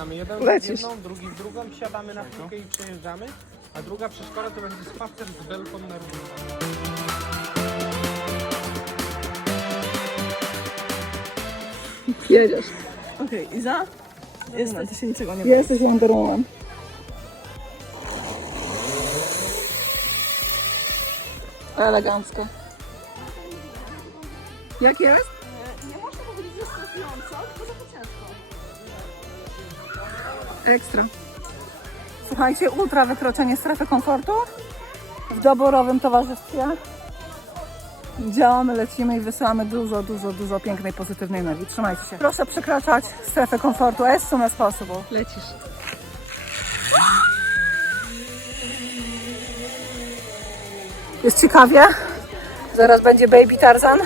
Mamy jeden Lecisz. w jedną, drugi w drugą, siadamy na piłkę i przejeżdżamy. A druga przeszkoda to będzie spacer z belką na równi. Jedziesz. Okej, Iza? Jest, ty się niczego nie Jesteś Wonder Woman. Elegancko. Jak jest? Nie można powiedzieć, że stresująco, tylko to ciężko. Ekstra. Słuchajcie, ultra wykroczenie strefy komfortu w doborowym towarzystwie. Działamy, lecimy i wysyłamy dużo, dużo, dużo pięknej, pozytywnej energii. Trzymajcie się. Proszę przekraczać strefę komfortu as soon as possible. Lecisz. Jest ciekawie. Zaraz będzie Baby Tarzan.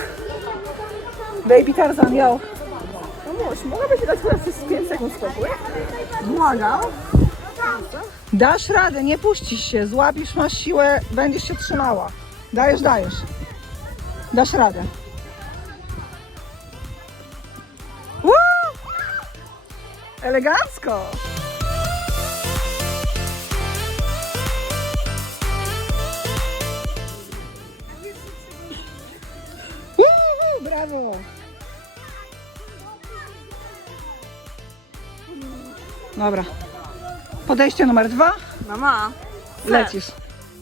Baby Tarzan, yo. No muś, mogłabyś dać teraz przez 5 sekund spokój? Błagam. Dasz radę, nie puścisz się, złapisz, masz siłę, będziesz się trzymała. Dajesz, dajesz. Dasz radę. Woo! Elegancko. Woo, Brawo. Dobra. Podejście numer dwa. Mama. Lecisz.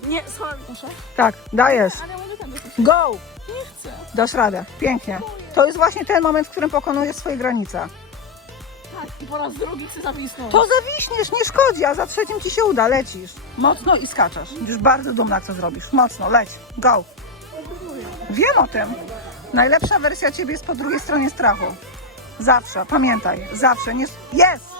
Nie, słuchaj, muszę. Tak, dajesz. Ale tam dopuścić. Go! Nie chcę. Dasz radę. Pięknie. To jest właśnie ten moment, w którym pokonujesz swoje granice. Tak, i po raz drugi chcę zawisnąć. To zawiśniesz, nie szkodzi, a za trzecim ci się uda. Lecisz. Mocno i skaczesz. Już bardzo dumna, co zrobisz. Mocno, leć. Go. Wiem o tym. Najlepsza wersja ciebie jest po drugiej stronie strachu. Zawsze, pamiętaj. Zawsze. Nie... Jest!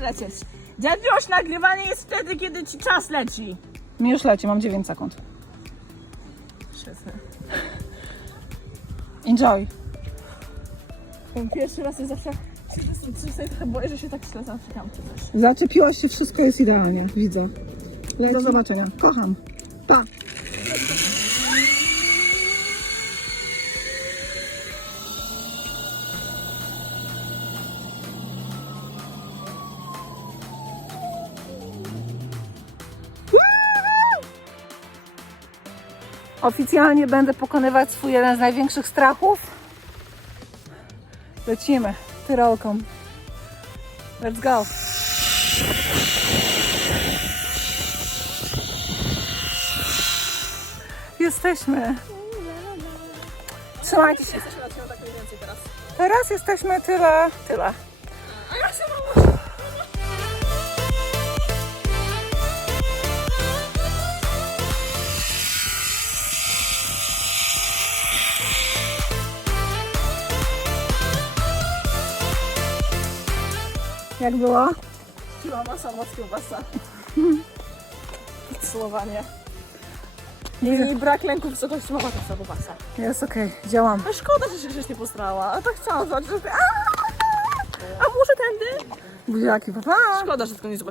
Będę lecieć. Dziadziuś, nagrywanie jest wtedy, kiedy ci czas leci. Mi już leci, mam 9 sekund. Świetnie. Enjoy. Pierwszy raz jest zawsze... Sobie trochę boję, że się tak źle zaprzykam czy coś. Zaczepiłaś się, wszystko jest idealnie. Widzę. Do zobaczenia. Kocham. Pa. Oficjalnie będę pokonywać swój jeden z największych strachów. Lecimy tyrolką. Let's go. Jesteśmy. Trzymajcie się. Teraz jesteśmy tyle, tyle. Jak było? Siła masa, moc kiełbasa. Podsumowanie. I brak lęku wysokości mama to kiełbasa. Jest okej, działam. A szkoda, że się grzecznie postarała. A tak chciałam zobaczyć, że... A, a może tędy? Buziaki, pa, pa. Szkoda, że tylko nie zobaczyłam.